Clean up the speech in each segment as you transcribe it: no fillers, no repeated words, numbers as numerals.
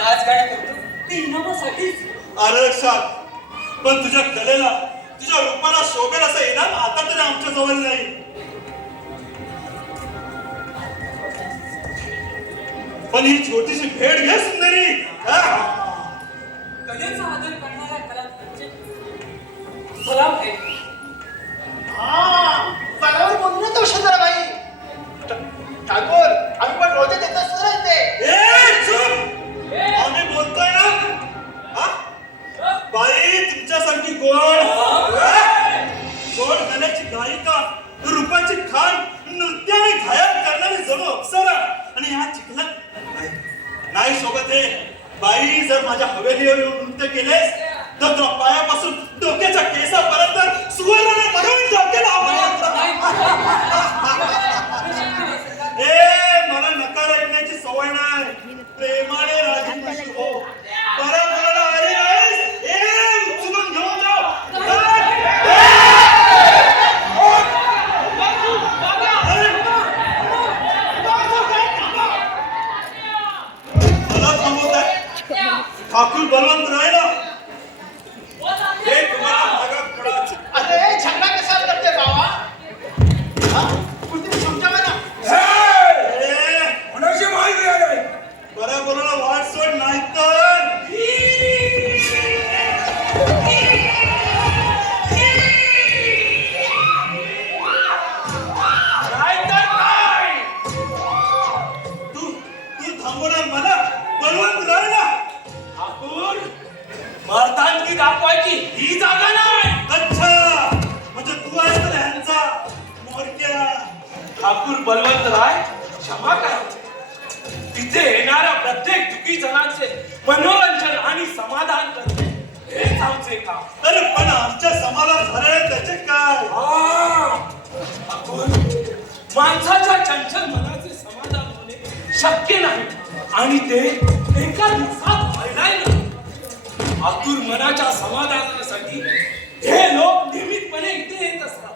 नाच गाणं करतो ते इनामासाठीच. आलं लक्षात. पण तुझ्या कलेला तुझ्या रूपाला शोभेल असं इनाम आता तरी आमच्या जवळ नाही. पण ही छोटीशी भेट घे सुंदरी. कलेचा आदर करणाऱ्या कलाकारांचे सलाम आहे. बरोबर बोलू ना तो शंकरबाई. ठाकूर आम्ही पण रोज येत असतो ना इथे. आम्ही बोलतोय ना. बाई तुमच्यासारखी गोड गोड गाण्याची गायिका, रूपाची खान, नृत्याने घायल करणारी जणू अप्सरा आणि ह्या चिखलात नाही शोभत आहे. बाई जर माझ्या हवेलीवर येऊन नृत्य केलेस तर तुला पायापासून डोक्याच्या केसापर्यंत सुवर्णाने म्हणून डोक्याला मला नकार ऐकण्याची सवय नाही. प्रेमाने राजी हो. परत मला आली नाहीस उचलून घेऊन जाऊ. मला थांबवत आहे ठाकूर बलवंत राहिला. हे तुम्हाला मागात पडा. अरे झगडा बलवंतराय क्षमा करा. तिथे येणाऱ्या प्रत्येक दुखी जणांचे मनोरंजन आणि समाधान करणे हेच आमचे काम. अरे पण आमच्या समाधान झालं त्याचे काय? आपण माणसाच्या चंचल मनाचे समाधान होणे शक्य नाही आणि ते एका दिवसात व्हायलाही नाही. आतुर मनाच्या समाधानासाठी हे लोक नियमितपणे इथे येत असतात.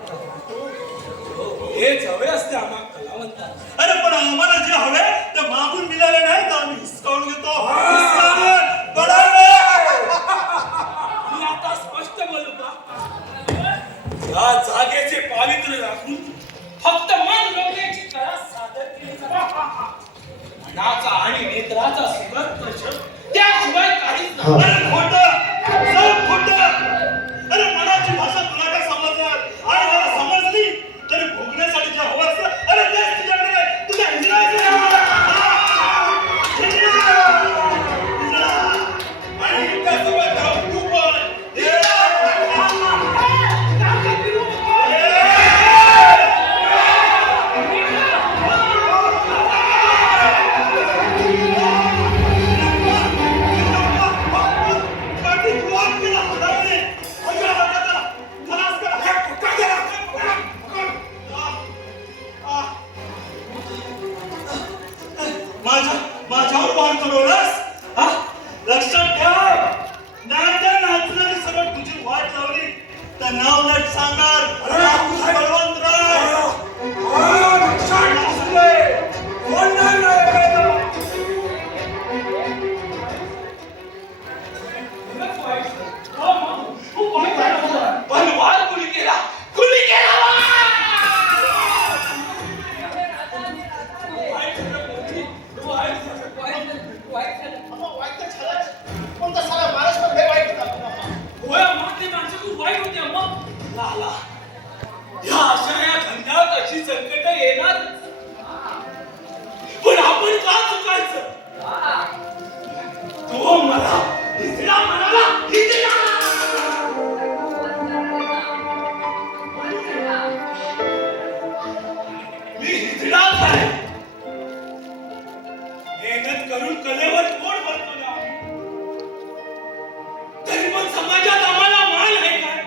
हेच हवे असते आम्हा कलावंतांना. अरे पण आम्हाला जे हवे ते मागून मिळाले नाही तर आम्ही हिसकावून घेतो. हिसकावून बळावे. मी आता स्पष्ट बोलू का? या जागेचे पावित्र्य राखून फक्त मन रोखण्याची कला सादर केली जाते. मनाचा आणि नेत्राचा सुगंध त्याशिवाय काहीच नाही. अरे खोटं, सब खोटं. अरे मनाची भाषा तुला काय समजणार? आणि जरा समजली तरी भोगण्यासाठी जे हवं असतं अरे तेच तुझ्याकडे नाही. तुझ्या हिजडायचं आणि त्यासोबत जाऊन तू पण माझ्यावर वार चढवलास? लक्षात ठेव, नाही तर नाचणारी सगळं तुझी वाट लावली तर नाव नट सांगणार बळवंतराय. पण वार कुणी केला? कुणी केला? वाईट तर झालंच. पण तसा माणूस पण लय वाईट होता बाबा. होय अम्मा, ते माणसं खूप वाईट होते अम्मा. लाला, या अशा या धंद्यात अशी संकट येणार. पण आपण का चुकायचं? तो मला हिजडा म्हणाला. हिजडा! मी हिजडाच आहे. मेहनत करून कलेवर पोट भरतो ना. तरी पण समाजात आम्हाला मान आहे काय?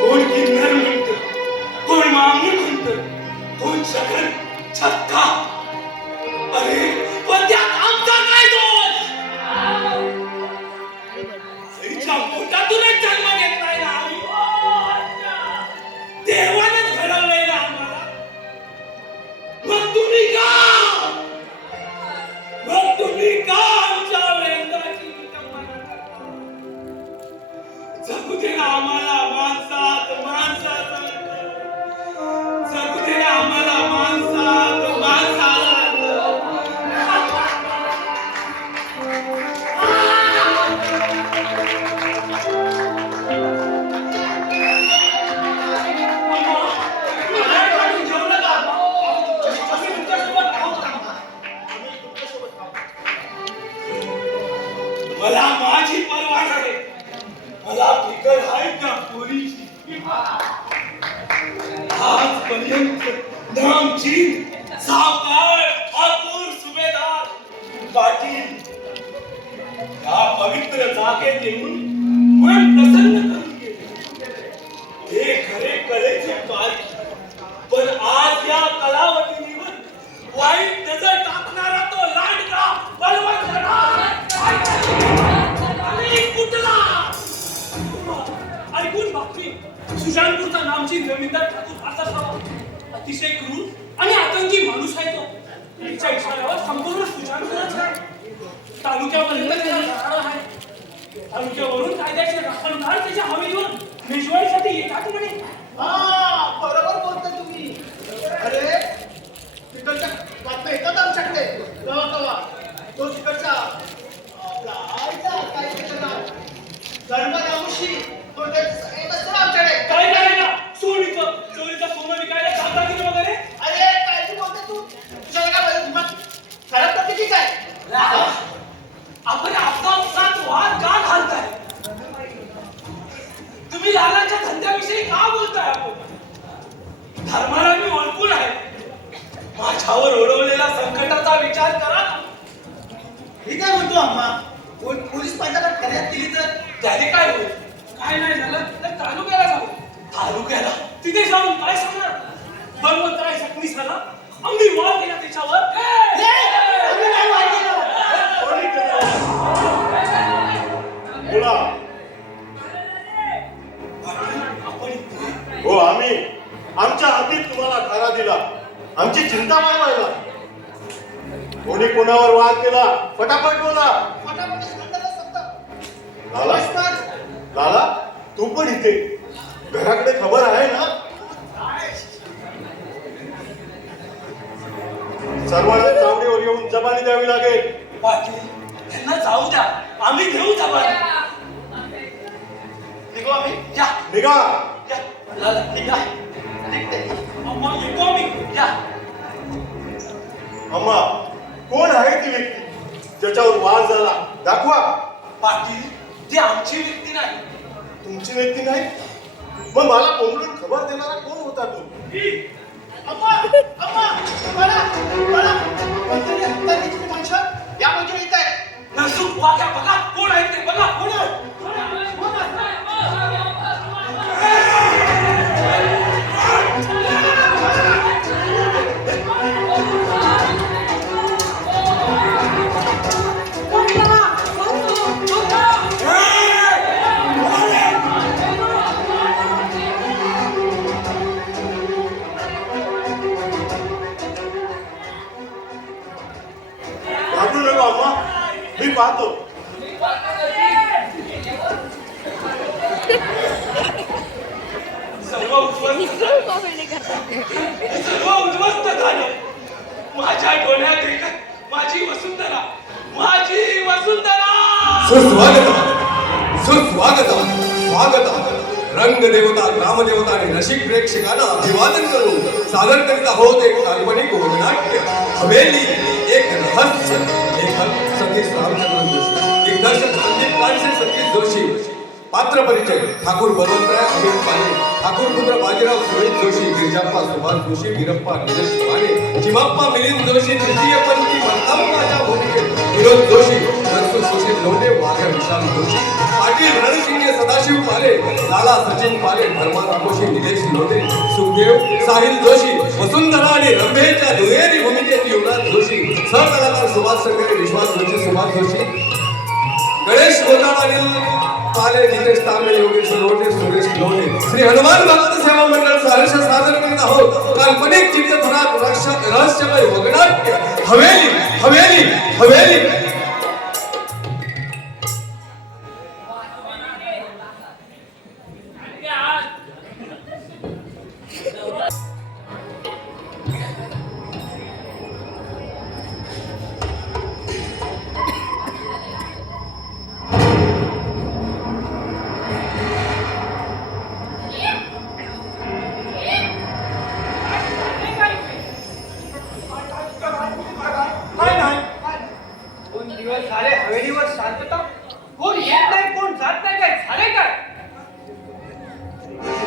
कोण किन्नर म्हणतं, कोण मामूल म्हणतं, कोण शकन छक्का. अरे पण त्यात आमचा काय दोष? आईच्या पोटातूनच जन्म घेतलाय ना आम्ही. देवानंच घडवलंय ना आम्हाला. मग तुम्ही का आमच्या वेंदाची विटंबना करता? जगू दे ना आम्हाला माणसासारखं. जगू दे ना आम्हाला माणसासारखं. मला माझी परवा आहे. मला फिकर आहे त्या पोरीची. आजपर्यंत नामची सावकार ठाकूर सुभेदार पाटील या पवित्र जागेत येऊन मन प्रसन्न करून गेले. हे खरे कलेचे पारी. पण आज या कलावतीवर वाईट नजर टाकणारा तो लाडका बलवंतराय कुठला? ऐकून बातमी, सुजानपूरचा नामची जमीनदार ठाकूर भारतात हवा. अतिशय क्रूर आणि आतंकी माणूस आहे तो. त्याच्या इशाऱ्यावर संपूर्ण सुजानपूरच आहे. तालुक्यापर्यंत त्याचा घराणा आहे. तालुक्यावरून कायद्याचे राखणदार त्याच्या हवेलीवर मेजवानीसाठी येतात म्हणे. हा, बरोबर बोलता तुम्ही. अरे तिकडच्या बातम्या येतात आमच्याकडे कवा. तो तिकडचा आपला आईचा काय त्याचं नाव धर्मरावशी तो येत असतो ना आमच्याकडे. काय करायला? चोरीचं सोनं विकायला जातात वगैरे. अरे काय तू बोलतो तू? तुझ्याला काय पाहिजे? दिमाग खराब करते की काय? आपण आपसात वाद का घालताय? तुम्ही लालाच्या धंद्याविषयी का बोलताय? आपण धर्माला मी ओळखून आहे. माझ्यावर ओढवलेला संकटाचा विचार करा ना. मी काय म्हणतो अम्मा, पोलीस पाटलाला फरियाद केली तर त्याने काय होईल? काय नाही झालं तर तालुक्याला जाऊ. तालुक्याला तिथे जाऊन काय सांगणार? बलवंतराय जखमी झाला, आम्ही वार केला त्याच्यावर. आम्ही नाही वाद केला. बोला. आपण इथे हो, आम्ही आमच्या हातीत तुम्हाला खारा दिला. आमची चिंता काय व्हायला? कोणी कोणावर वाद केला? फटाफट बोला. फटाफट सांगायला सांगतो. लाला, नमस्कार. लाला, तू पण इथे. घराकडे खबर आहे ना? सर्वांना चावडीवर येऊन जबानी द्यावी लागेल. पाटील त्यांना जाऊ द्या, आम्ही घेऊ जबानी. निघू आम्ही. या निघा. या लाला, निघा. अम्मा येतो आम्ही. या अम्मा, कोण आहे ती व्यक्ती ज्याच्यावर वाद झाला? दाखवा. पाटील ती आमची व्यक्ती नाही. तुमची व्यक्ती नाही? मग मला कोंबडून खबर देणारा कोण होता तू? अम्मा, अम्मा, मला, मला, कोणतरी हत्याची माणसं या बाजूला येत आहे. नसून वाग्या बघा कोण आहे ते बघा. कोण आहे? घाबरू नका अम्मा, मी पाहतो. सर्व उद्ध्वस्त झालं. माझ्या डोळ्यात एकच माझी वसुंधरा, माझी वसुंधरा. सुस्वागतम स्वागतम. रंगदेवता, ग्रामदेवता आणि रसिक प्रेक्षकांना अभिवादन करून सादर करीत आहोत एक काल्पनिक नाट्य हवेली. एक रहस्य लेखक सतीश रामचंद्र जोशी, दिग्दर्शक संदीप पानसे, सतीश जोशी. पात्र परिचय: ठाकूर बलवंतराय अमित पाले, ठाकूर पुत्र बाजीराव सुरेश जोशी, गिरजाप्पा सुभाष जोशी, वीरप्पा निलेश माने, चिमाप्पा मिलिंद जोशी, तृतीय पंथी मर्तम्माच्या भूमिकेत विनोद जोशी, नरसू सुशील लोंढे, वाघ्या विशाल जोशी, पाटील रणसिंगे सदाशिव पाले, लाला सचिन पाले, धर्मा रामोशी, निलेश लोंढे, सुखदेव साहिल जोशी, वसुंधरा आणि रंभेच्या दुहेरी भूमिकेत युवराज जोशी, सहकलाकार सुभाष संघरे, विश्वास जोशी, सुभाष जोशी, गणेश गोताळ, अनिल पाले, जितेश तांबे, योगेश लोटे, सुरेश लोटे. श्री हनुमान भक्त सेवा मंडळ सहर्ष सादर करीत आहोत काल्पनिक चित्रपटात रहस्यमय वगनाट्य हवेली. हवेली, हवेली. दोन दिवस झाले हवेलीवर शांतता. कोण येत नाही, कोण जात नाही. काय झाले काय?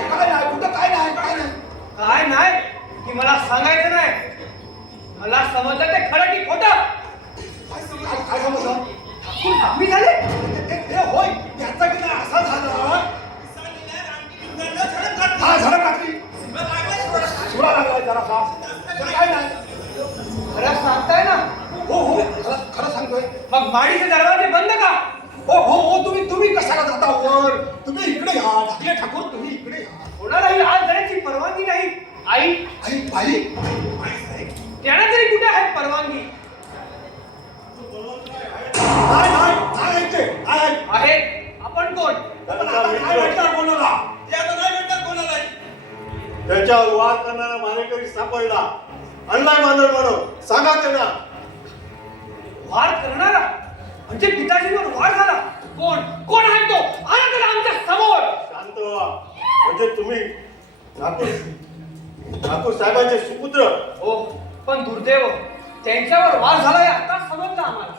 काय नाही, कुठं काय नाही, काय नाही. काय नाही की मला सांगायचं नाही. मला समजलं ते खरं की खोटं. काय समजलं? ठाकूर जखमी झाले. ते होय, याचा की नाही असा झाला. हा झाडं टाकली. सुरा लागलाय जरासा. तर काय नाही. खरं सांगताय ना? हो हो, खरं सांगतोय. मग माडीचे दरवाजे बंद का? हो हो हो, तुम्ही कशाला जाता वर? तुम्ही इकडे या. ढाकले ठाकूर, तुम्ही इकडे या. कोणालाही आत जाण्याची परवानगी नाही. आई आई बाई, त्यांना तरी कुठे आहे परवानगी? नाही नाही नाही ऐकते. नाही आहे. आपण कोण? पण आता काय भेटणार कोणाला? त्याच्यावर वाद करणारा मारेकरी सापडला. आणलाय बांधर म्हणून सांगा त्यांना. वार करणारा म्हणजे पिताजीवर वार झाला. कोण कोण आहे तो? आणा त्याला आमच्या समोर. शांत व्हा. म्हणजे तुम्ही ठाकूर साहेबांचे सुपुत्र. हो, पण दुर्दैव त्यांच्यावर वार झाला हे आता समजलं आम्हाला.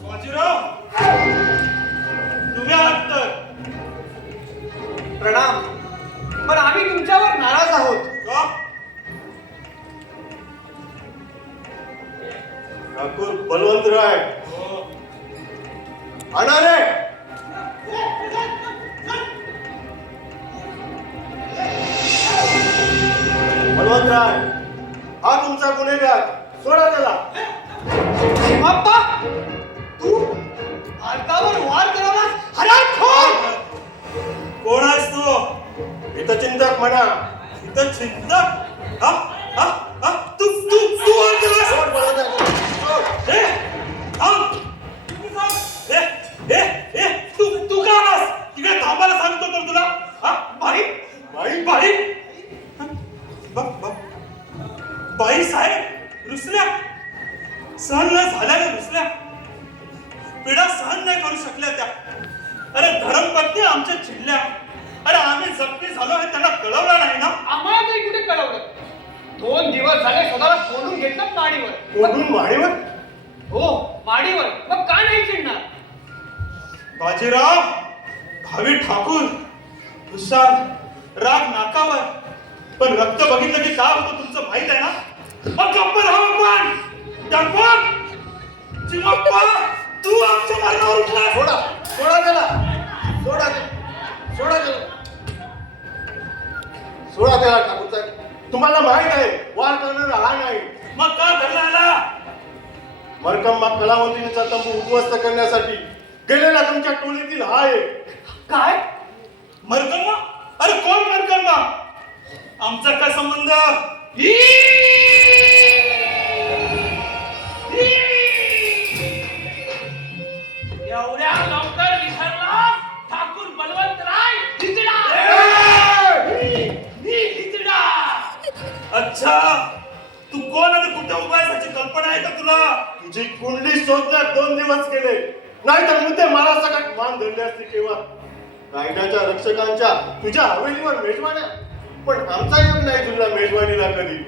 बाजीराव, तुम्ही आहात तर प्रणाम. पण आम्ही तुमच्यावर नाराज आहोत. का? ठाकूर बलवंतराय आणा रे. बलवंतराय हा तुमचा गुन्हेगार, सोडा त्याला. बाप्पा, तू भारतावर वार करायलास हरामखोर. कोण आहेस तू? हितचिंतक म्हणा. हितचिंतक? हा हा हा तू तू तू सोड बलवंतराय. ए थांब. ए ए ए तू तू का आलास? तिकडे थांबायला सांगतो तर तुला. हा बाई बाई बाई बाई साहेब रुसल्या. सहन न झाल्याने रुसल्या. पीडा सहन नाही करू शकल्या त्या. अरे धर्मपत्नी आमच्या चिडल्या. अरे आम्ही जखमी झालो हे त्यांना कळवलं नाही ना. आम्हाला तरी कुठे कळवलं? 2 दिवस झाले स्वतःला कोंडून घेतलं माडीवर. कोंडून माडीवर? हो, माडीवर. मग का नाही चिडणार? बाजीराव भावी ठाकूर हुशार राग नाकावर. पण रक्त बघितलं की काय होतं तुमचं माहित आहे ना. मग गप्प राहावं पण टाकून चिमप्पा तू आमच्या मार्गावर उठला. सोडा, सोडा त्याला. सोडा त्याला. सोडा त्याला. सोडा त्याला ठाकूर साहेब. तुम्हाला माहित आहे वार करणारा हा नाही. मग का धरला आला? मरकम्मा कलावंतीचा तंबू उद्ध्वस्त करण्यासाठी गेलेला तुमच्या टोळीतील हा आहे. काय? मरकम्मा? अरे कोण मरकम्मा? आमचा काय संबंध? एवढ्या लवकर विसरला ठाकूर बलवंतराय हिजडा. मी हिजडा. अच्छा तू कोण आणि कुठे उभा आहेस याची कल्पना आहे का तुला? तुझी कुंडली शोधण्यात 2 दिवस गेले. नाहीतर मुद्दे मला सगळ्यात मान धरले असते केव्हा. कायद्याच्या रक्षकांच्या तुझ्या हवेलीवर मेजवान्या. पण आमचा योग नाही तुला मेजवानीला कधी.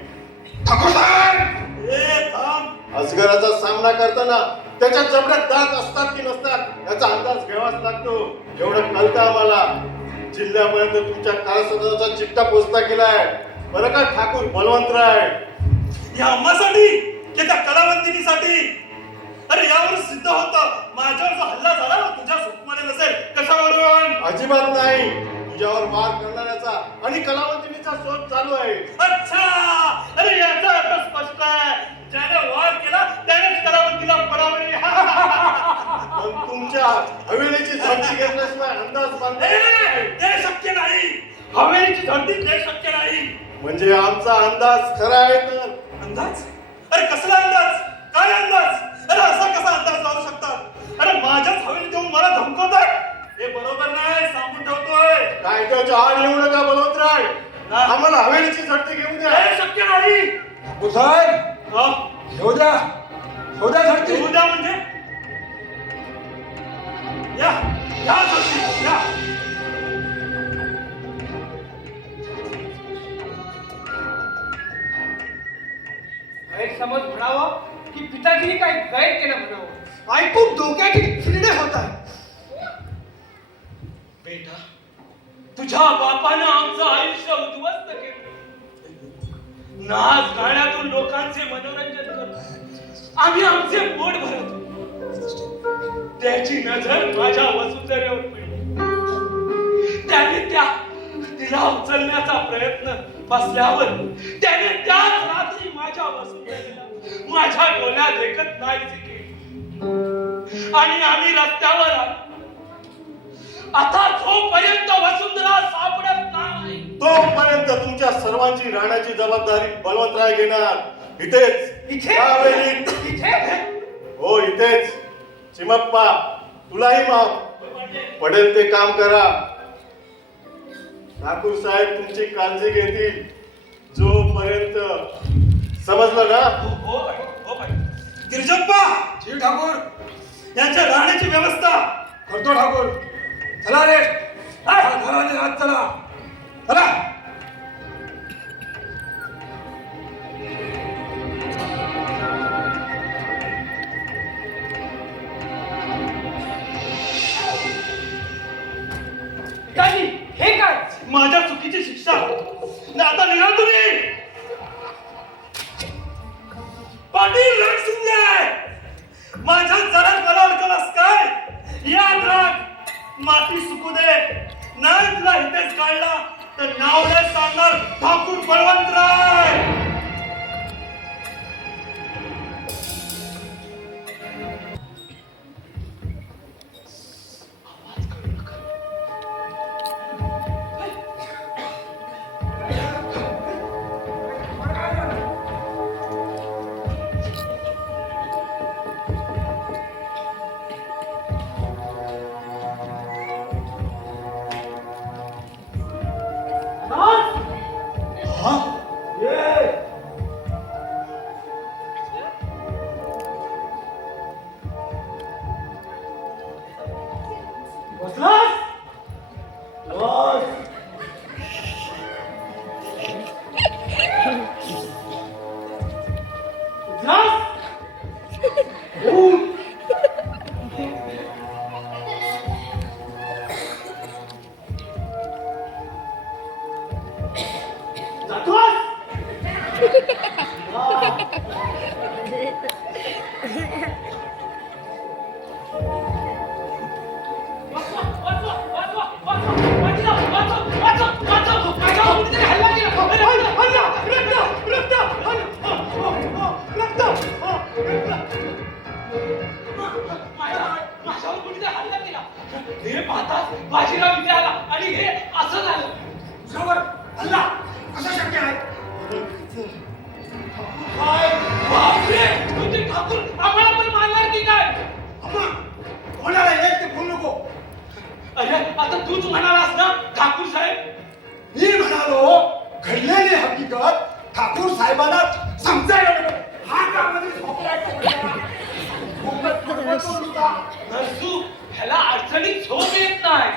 ठाकूर साहेब ए थांब. अजगराचा सामना करताना त्याच्या जबड्यात दात असतात की नसतात याचा अंदाज घ्यावाच लागतो. एवढं कळतं आम्हाला. जिल्ह्यापर्यंत तुमच्या कारस्थानाचा चिठ्ठा पोचता केलाय बरं का ठाकूर बलवंतराय. या अम्मासाठी की त्या कलावंतिनीसाठी? अरे यावर सिद्ध होतं माझ्यावर जो हल्ला झाला ना तुझ्या सुखमाने नसेल. कशावरून? अजिबात नाही. तुझ्यावर वार करणाऱ्याचा आणि कलावंतिनीचा शोध चालू आहे. अच्छा अरे याचा अर्थ स्पष्ट आहे. ज्याने वार केला त्यानेच कलावंतीला परावले. पण तुमच्या हवेलीची झडती घेतल्याशिवाय अंदाज बांधता ते शक्य नाही. हवेलीची धरती ते शक्य नाही. म्हणजे आमचा अंदाज खरा आहे तर. अंदाज? अरे कसला अंदाज? काय अंदाज? अरे असा कसा अंदाज लावू शकतात? अरे माझ्याच हवेलीत येऊन मला धमकवतात. हे बरोबर नाही सांगून ठेवतोय. कायद्याच्या आड येऊ नका बलवंतराय. आम्हाला हवेलीची झडती घेऊ द्या. हे शक्य नाही. ठाकूर साहेब हा? घेऊ द्या. घेऊ द्या झडती. येऊ द्या म्हणजे या या धरती, या. गैरसमज म्हणावं की पिताजीने काही गैर केलं म्हणावं. ऐकून डोक्याची चिरडे होत आहे. बेटा तुझ्या बापानं आमचं आयुष्य उद्ध्वस्त केलं. नाच गाण्यातून लोकांचे मनोरंजन करत आम्ही आमचे पोट भरत होतो. त्याची नजर माझ्या वसुंधरेवर पडली. त्याने तिला उचलण्याचा प्रयत्न बसल्यावर त्याने त्याच रात्री माझ्या वसुंधरेला माझ्या डोळ्यात देखत नाहीसे केली आणि आम्ही रस्त्यावर आलो. आता जोपर्यंत वसुंधरा सापडत नाही तोपर्यंत तुमच्या सर्वांची राहण्याची जबाबदारी बलवंतराय घेणार. इथेच इथे? या हवेलीत. इथे? हो इथेच. चिमप्पा तुलाही माफ पडेल ते काम करा. ठाकूर साहेब तुमची काळजी घेतील जोपर्यंत. समजलं ना? हो बाई. गिरजप्पा जी ठाकूर यांच्या राहण्याची व्यवस्था करतो ठाकूर. चला रे घराने रात चला. चला. पिताजी हे काय माझ्या चुकीची शिक्षा आणि आता निघा तुम्ही. पाटील रणसिंगे, माझ्या जरा गला अडकलास काय? याद राख, माती सुकू दे. नाही तुला इथेच काढला तर नाव नाही सांगणार ठाकूर बळवंतराय. बाजीराव इथे आला आणि हे असं झालं. तुझ्यावर हल्ला कसं शक्य आहे? बापरे, म्हणजे ठाकूर आम्हाला पण मारणार की काय? कोणाला एक ते बोल नको. अरे आता तूच म्हणालास ना ठाकूर साहेब. मी म्हणालो घडलेली हकीकत ठाकूर साहेबांना समजायला नको. हा कामध्ये नरसू, ह्याला अडचणीत झोप येत नाही.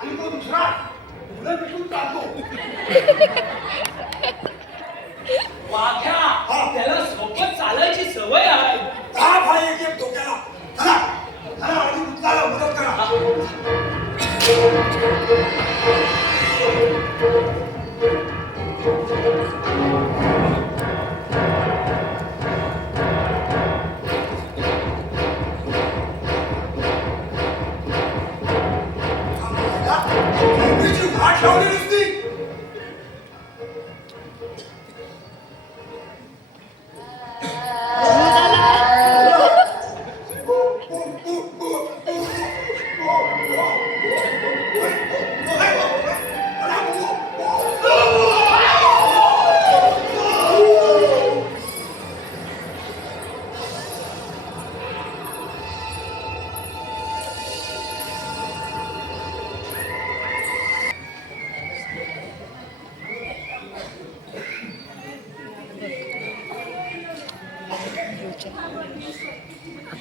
आणि तो दुसरा मुलं विकून टाकतो. वाघ्या, त्याला सोबत चालायची सवय आहे. दहा भाई एक एक डोक्याला. चला चला आणि उचलायला मदत करा. वाट लावली नुसती.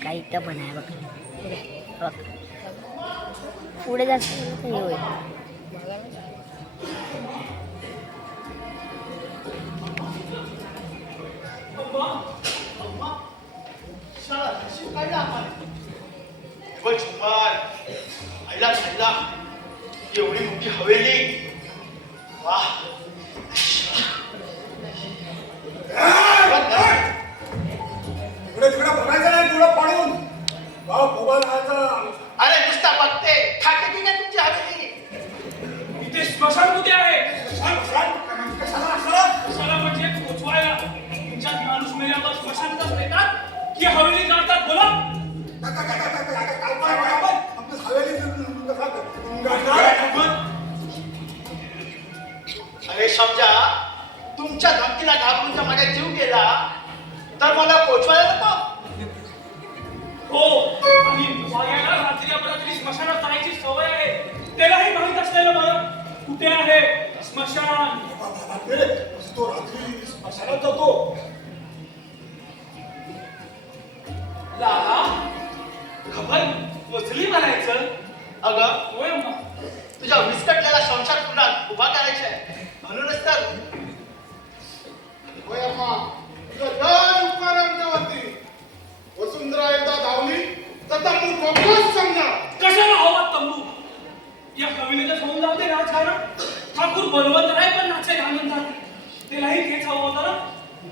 काही इथं पण आहे बघ. बघ पुढे जास्त गेलं तर हे होईल. शाळा कशी काढला आम्हाला. बघ झुंबार, आईला खायला एवढी मोठी हवेली. वाह. तिकडे बघायचं नाही डोळं पाडून. अरे नुसता बघते खाते की काय तुमची हवेली. इथे स्मशान कुठे आहे? कशाला कशाला म्हणजे पोचवायला. तुमच्यात माणूस मेल्यावर स्मशानातच नेतात की हवेली जातात? बोला. अरे समजा तुमच्या धमकीला घाबरून जर माझा जीव गेला तर मला पोचवायला नको. हो, आणि वाघ्याला रात्री अपरात्री स्मशानात जायची सवय आहे. त्यालाही माहीत असलेलं बरं कुठे आहे स्मशान. तो रात्री स्मशानात जातो. लाला, खबर वचली म्हणायचं. अगं होय अम्मा. तुझ्या विस्कटलेला संसार पुन्हा उभा करायचा आहे म्हणूनच तर. होय अम्मा, तुझं लय उपकार आहे आमच्यावरती. वसुंधरा एकदा धावली तर तंबू मोकळच समजा. कशाला हवा तंबू? या हवेलीतच होऊन जाऊ दे राजकारण. ना ठाकूर बलवंतराय पण नाचायला म्हणतात. त्यालाही तेच हवं होतं ना,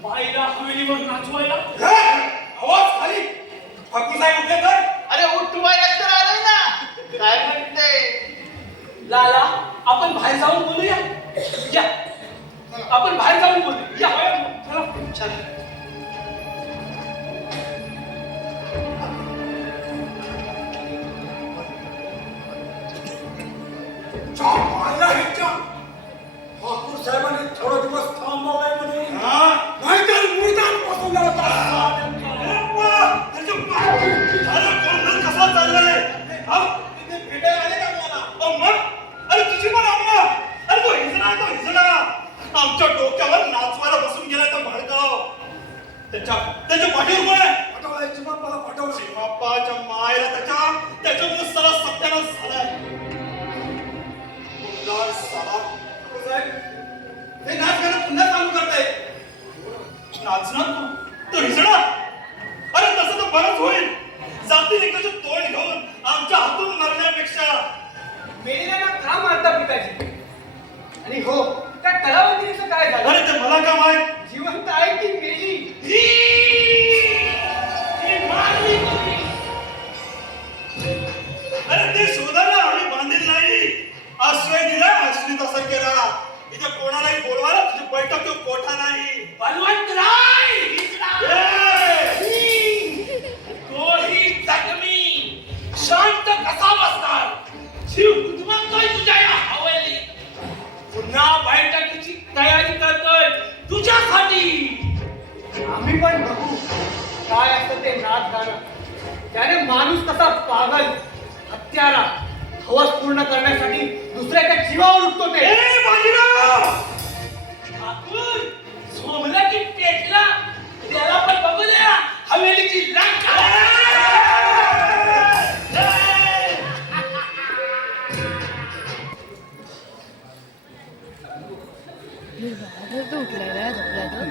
बाईला हवेलीवर नाचवायला. आवाज खाली. ठाकूर साहेब उठले तर अरे उठवायला तर आलोय ना. काय म्हणते? लाला, आपण बाहेर जाऊन बोलूया. या, आपण बाहेर जाऊन बोलूया. या, चला. चल. ठाकूर साहेबांनी थोडा दिवस थांबवलाय म्हणे. नाहीतर मुर्दान पासून कसा चाललाय? भेटायला आले का मला? मग अरे तुझी पण अम्मा. अरे तो हिजडा आमच्या डोक्यावर नाचवायला बसून गेलाय तो भडकाव. त्याच्या पाठीवर कोण आहे? पाठवलाय चिमाप्पाला पाठवलं. बाप्पाच्या मायला त्याच्यामुळे सारा सत्यानाश झालाय. मुर्दार साला. हे नाच गाणं पुन्हा चालू करताय. नाचणार तो हिजडा? अरे तसं तर बरंच होईल. जाती लिंगाचं तोंड घेऊन आमच्या हातून मारण्यापेक्षा. मेलेल्यांना का मारता पिताजी? आणि हो, त्या कलावतीचं काय झालं? अरे ते मला का माहित? जिवंत आहे की मेली? अरे ते शोधायला आम्ही बांधील नाही. आश्रय दिला आश्रितासारखेला. इथे कोणालाही बोलवायला तुझी बैठक तो कोठा नाही. बलवंतराय तोही जखमी शांत कसा बसणार? जीव गुदमरतोय तुझ्या या हवेलीत. पुन्हा बैठकीची तयारी करतोय तुझ्यासाठी. आम्ही पण बघू काय असतं ते नाच गाणं. त्याने माणूस कसा पागल, हत्यारा, हवस पूर्ण करण्यासाठी दुसऱ्याच्या जीवावर उठतो ते. ठाकूर झोमला की पेटला त्याला पण बघू द्या हवेलीची लंका. तू उठलाय ना झोपला तो.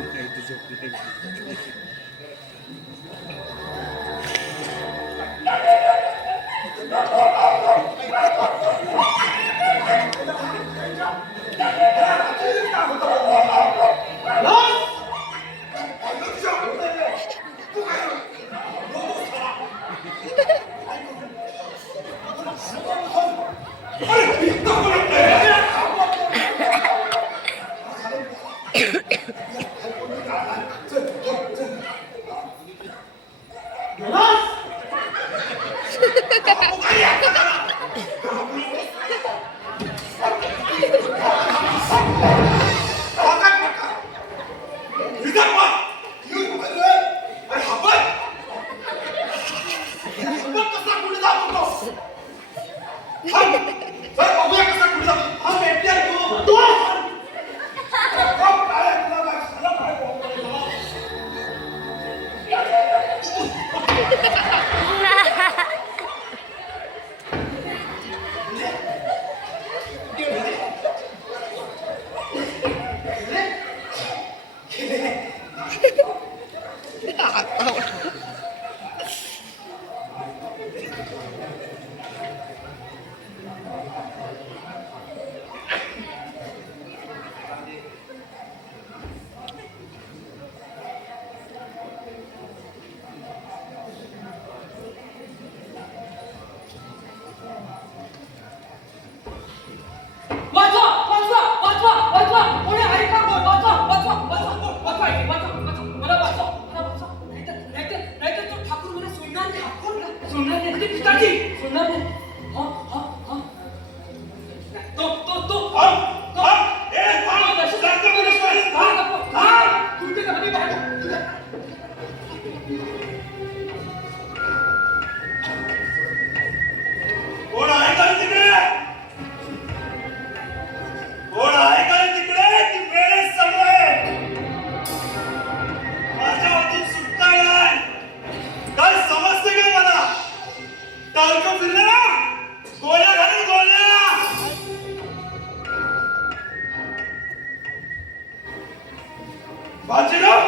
बाजीराव,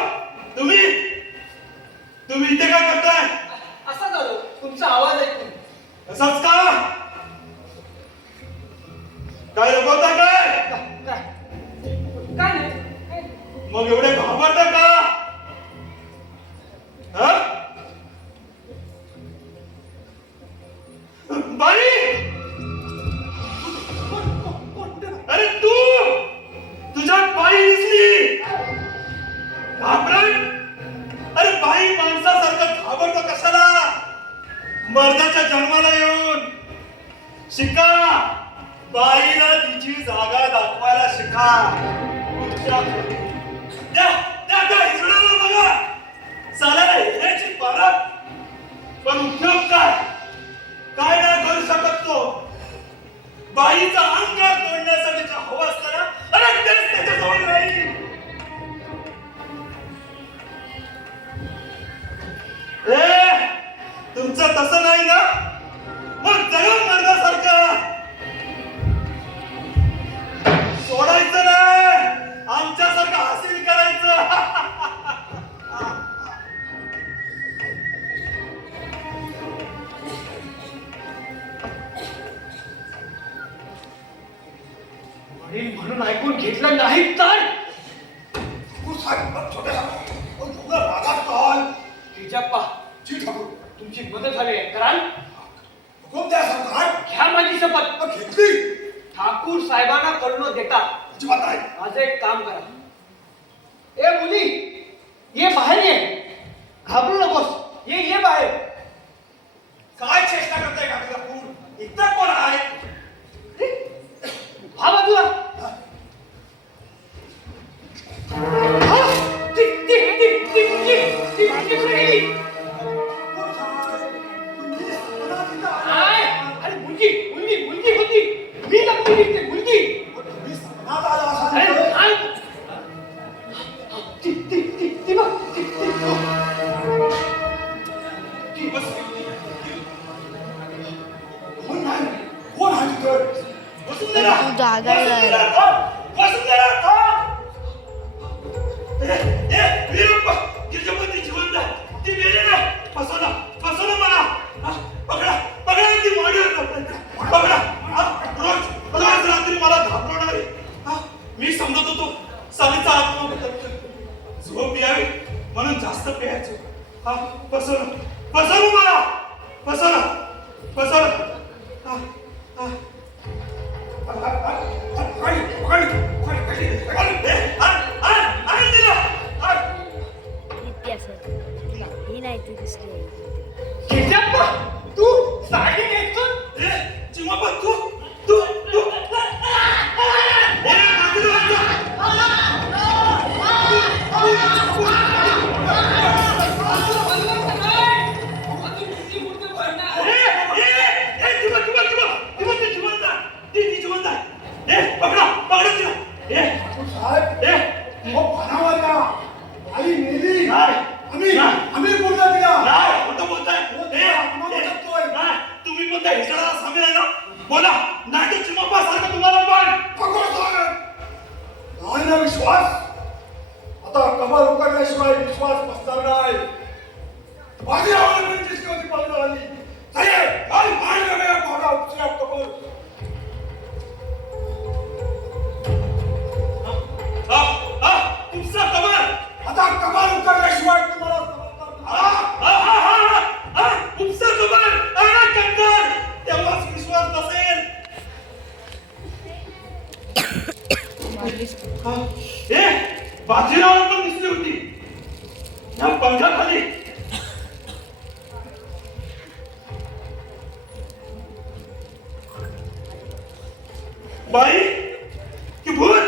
तुम्ही इथे काय करताय? असा झालो तुमचा आवाज ऐकून. असंच का? काय लपवता काय? काय नाही मग एवढे घाबरता का? हा? बाई, अरे तू, तुझ्यात बाई दिसली. घाबरट? अरे बाई माणसासारखं घाबरतो कशाला? मर्दाच्या जन्माला येऊन शिका. बाईला तिची जागा दाखवायला शिका. त्या हिजड्याला बघा, साल्याला हिऱ्याची परत. पण उपयोग काय? काय नाही करू शकत तो. बाईचा अंगार तोडण्यासाठीचा हवा असताना अरे तेच त्याच्याजवळ राहील. तुमचं तसं नाही ना? मग जगा मर्दासारखं सोडायचं नाही, आमच्यासारखं हासिल करायचं. वडील म्हणून ऐकून घेतलं नाही तर तिच्याप्पा तुमची मदत झाली आहे कराल? घ्या माझी शपथ. ठाकूर साहेबांना कळून देता माझं एक काम करा. ए मुली, ये बाहेर ये. घाबरू नकोस. ये बाहेर. काय चेष्टा करताय का तुझा पूर? इथं कोण आहे? हा बाजूला. अरे मुलगी होती. मी नक्की दिसते मुलगी. अरे ती बघ. वसुंधरा, तू जागा वसुंधरा, थांब. वसुंधरा, थांब. वीरप्पा, गिरिजापती जिवंत आहे. ती मेली नाही. फसवलं मला. पकडा ती माडीवर पकडा. रोज रात्री मला घाबरवणारी. मी समजत होतो सालीचा आत्मा झोप यावी म्हणून जास्त प्यायचो. फसवलं मला. फसवलं. ही नाही ती दुसरी. गिरिजाप्पा, तू साडी नेसून चिमापा तू तुम्ही पण त्या हिजडाला सामील आहे ना? बोला नाही चिमापा सारखं तुम्हाला पण विश्वास आता कमाल उकारल्याशिवाय विश्वास बसणार नाही. माझी आवड पाहिजे आली तुमचा कमाल आता कमाल उकारल्याशिवाय तुम्हाला उपसा कमाल तेव्हाच विश्वास बसेल. बाजीराव पण दिसली होती या पंखाखाली. बाई की भूत?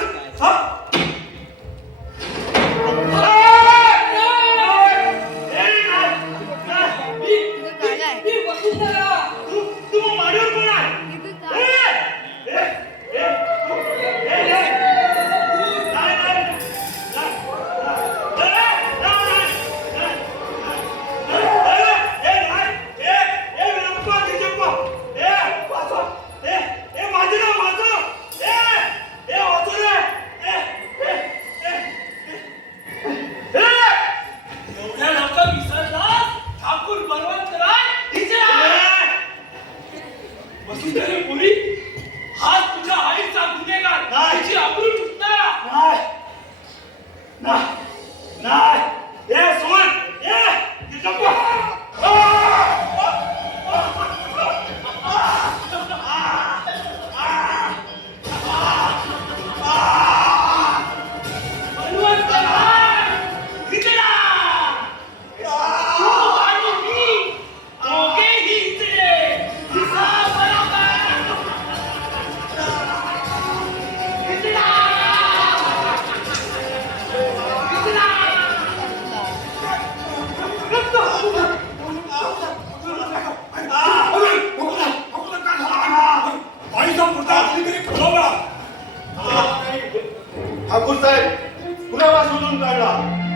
तू माडीवर कोण आहे? ए ठाकूर साहेब पुरावा शोधून काढला